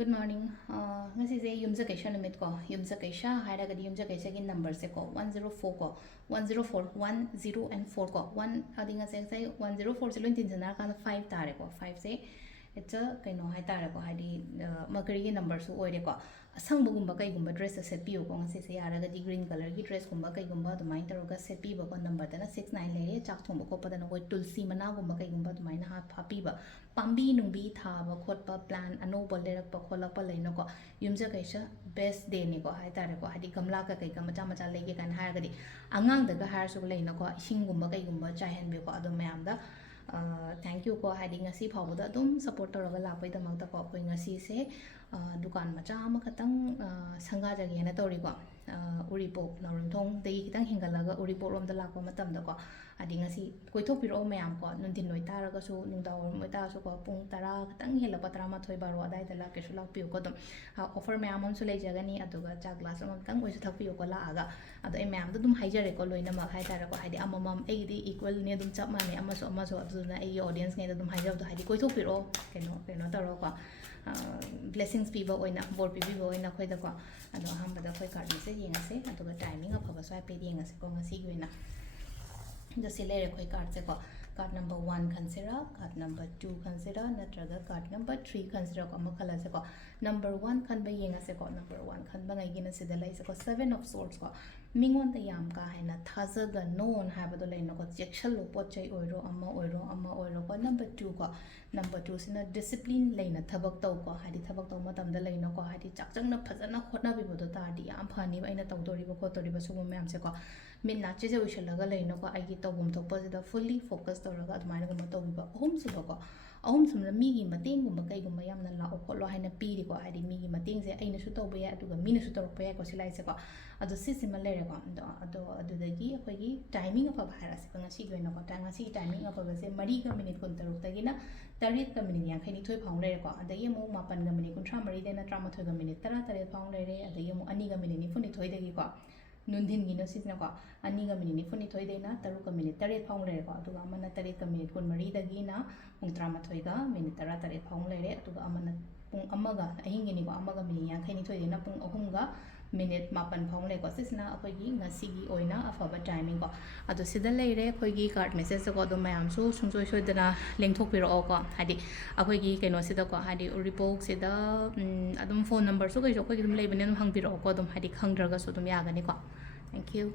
Good morning. Ngasi se yumza kaisha namit ko. Yumza kaisha haira gadi yumza kaisha ki number se ko 104 ko 104 10 and 4 ko 1 adinga se 104 se loin tin jana ka 5 tare ko 5 se it's a kaino hai tare ko hadi mercury ki number su oire ko asang bugumba kai gumba dress set pi ko ngasi se yara gadi green color ki dress gumba kai gumba to main taro ga set pi ba ko number dana 69 le chak thong ko padana ko tulsi mana gumba kai gumba to main ha phapi ba pambi nungbi tha ba khot pa plan ano bol le rak pa khola pa leino ko yumja kaisa best day ni ko hai tare ko hadi gamla ka kai ka macha macha lege kan ha gadi angang daga har su leino ko ising gumba kai gumba chai han be ko adum mayam da thank you ko hadi ngasi phawda dum support toraga lapai da magda ko koi ngasi se dukan macha ma khatang sanga jage na tori ko uripok narum thong dei kitang hingalaga uripok rom da lakpa matam da ko adi ngasi koithok piro mayam ko nundin noi taraga su nungda moi ta su ko pung tara kitang hela patra ma thoi baro adai da la ke su lak piu ko dum offer mayam am su lei jagani aduga cha glass am tang oi su thak piu ko la aga ado e mayam da dum haijare ko loina ma hai tara ko hadi amamam e di equal ne dum chap mane amaso aduna e audience ne dum haijau do hadi koithok piro keno taro ko blessings piba oina bor piba oina khoi da ko ado hamba da khoi card message yengase aduga timing afaba so pe yengase ko ngasi goina the silere khoi card se ko card number 1 consider card number 2 consider natraga card number 3 consider ko makhala se ko number 1 khan ba yengase ko number 1 khan ba ngai gina se da lai se ko 7 of swords ko mingon ta yam ka haina thaza ga non ha ba do lai no ko jekshal lo pot chai oiro oiro ko number 2 ko number 2 sina discipline leina thabak taw ko hadi thabak taw matam da leina ko hadi chakchang na phajana khotna bi bodo ta di am phani ba ina taw dori ba ko tori ba su mem se ko min na che je ushalaga leina ko ai gi tawum to positive fully focus tawraga admaina ga taw bi ba hom su ba ko ahum sumna mi gi mating gumba kai gumba yamna la ko lo haina pi ri ko hadi mi gi mating se aina su taw ba ya aduga mina su taw pa ya ko silai se ko ado sisima lere ko ado dagi akoi gi timing of bhara se ngasi gi na ko ta ngasi timing of ba se mari ga minute kun taruk tagi na tarit ka minute yang khai ni thoi phang lere ko adagi mo mapan ga minute kun tra mari de na tra ma thoi ga minute tara tare phang lere adagi mo ani ga minute ni funi thoi dagi ko nundin gi no sisna ko ani ga minute ni funi thoi de na taru ka minute tare phang lere ko aduga amana tare ka minute kun mari dagi na pung tra ma thoi ga minute tara tare phang lere aduga amana pung amaga ahingi ni ko amaga minute yang khai ni thoi de na pung ahum ga minute mapan phang le ko sisna akoi gi ngasi gi oina afaba timing ko ado sida leire akoi gi card message ko do mayam su sungsoi soi dana lengthok piro ko hadi akoi gi keno sida ko hadi report sida adum phone number su kai jo akoi gi dum leibene dum hang piro ko dum hadi khangdraga su dum yagani ko thank you